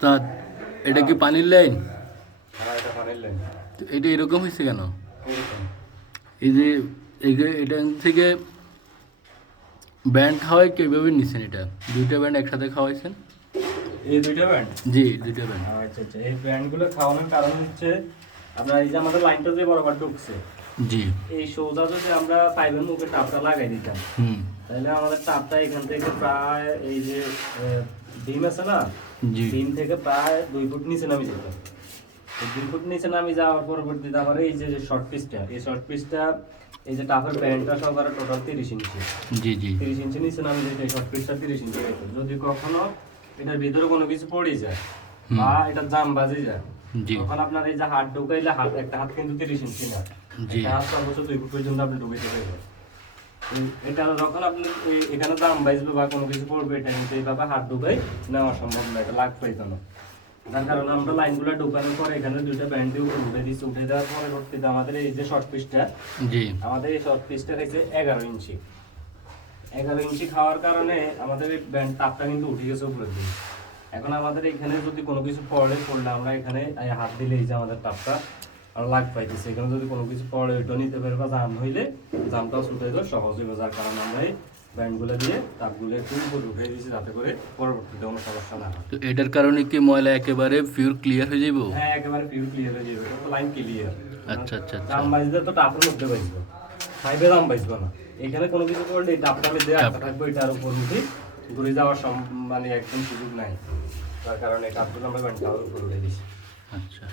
ওস্তাদ, এটা কি পানির লাইন? হ্যাঁ, এটা পানির লাইন। তো এটা এরকম হয়েছে কেন? এরকম এই যে এটা থেকে ব্যান্ড খাওয়াই কীভাবে নিছেন? এটা দুইটা ব্যান্ড একসাথে খাওয়াইছেন? এই দুইটা ব্যান্ড। জি, দুইটা ব্যান্ড। আচ্ছা আচ্ছা, এই ব্যান্ডগুলো খাওয়ানোর কারণ হচ্ছে আপনার এই যে আমাদের লাইনটা যে বরাবর ঢুকছে, জি। এই সোজা যদি আমরা পাইপের মুখে টাপটা লাগাই দিতাম, হুম। তাহলে আমাদের টাপটা এখান থেকে প্রায় এই যে ডিম আছে না, জি। ডিম থেকে প্রায় 2 ফুট নিচে নামে যেত। 2 ফুট নিচে নামে যাওয়ার পরবর্তীতে আমার এই যে শর্ট পিসটা, এই শর্ট পিসটা এই যে টাফের ব্যান্ডটা সহকারে টোটাল 30 ইঞ্চি। জি জি 30 ইঞ্চি নিচে নামে যেত, এই শর্ট পিসটা 30 ইঞ্চি হইতো। যদি কখনো এটার ভিতরে কোনো কিছু পড়ে যায় বা এটা জাম বাজে যায়, জি তখন আপনার এই যে হাত ঢুকাইলে একটা হাত কিন্তু 30 ইঞ্চি না, জি। একটা হাত সর্বোচ্চ 2 ফুট পর্যন্ত আপনি ঢুকাইতে পারবেন। এটা যখন আপনি এখানে দাম বাজবে বা কোনো কিছু পড়বে, এটা কিন্তু এইভাবে হাত ঢুকাই নেওয়া সম্ভব না, এটা লাগ পাইতো না। যার কারণে আমরা লাইনগুলো ঢুকানোর পরে এখানে দুইটা ব্যান্ড দিয়ে উপরে উঠে দিচ্ছি। উঠে দেওয়ার পরবর্তীতে আমাদের এই যে শর্ট পিসটা, জি আমাদের এই শর্ট পিসটা খাইছে 11 ইঞ্চি। 11 ইঞ্চি খাওয়ার কারণে আমাদের এই ব্যান্ড তাপটা কিন্তু উঠে গেছে উপরের দিকে। এখন আমাদের এখানে যদি কোনো কিছু পড়লে আমরা এখানে হাত দিলে এই যে আমাদের তাপটা লাগ পাইতেছে। এখানে যদি কোনো কিছু পড়ে ওইটা নিতে পারবে, জাম হইলে জামটাও ছুটে যাবে, সহজ হইবে। যার কারণে আমরা এই ব্যান্ডগুলো দিয়ে তাপগুলো একটু উপরে উঠে দিয়েছি, যাতে করে পরবর্তীতে কোনো সমস্যা না হয়। তো এটার কারণে কি ময়লা একেবারে পিওর ক্লিয়ার হয়ে যাবো? হ্যাঁ, একেবারে পিওর ক্লিয়ার হয়ে যাবে, লাইন ক্লিয়ার। আচ্ছা আচ্ছা আচ্ছা। জাম বাজলে তো টাপের মধ্যে বাজবে, পাইপে জাম বাজবে না। এখানে কোনো কিছু করলে এই টাপটা মধ্যে আটকা থাকবে, এটার উপর উঠে ঘুরে যাওয়ার মানে একদম সুযোগ নাই। যার কারণে এই টাপগুলো আমরা ব্যান্ড খাওয়ার উপর উঠে দিচ্ছি। আচ্ছা।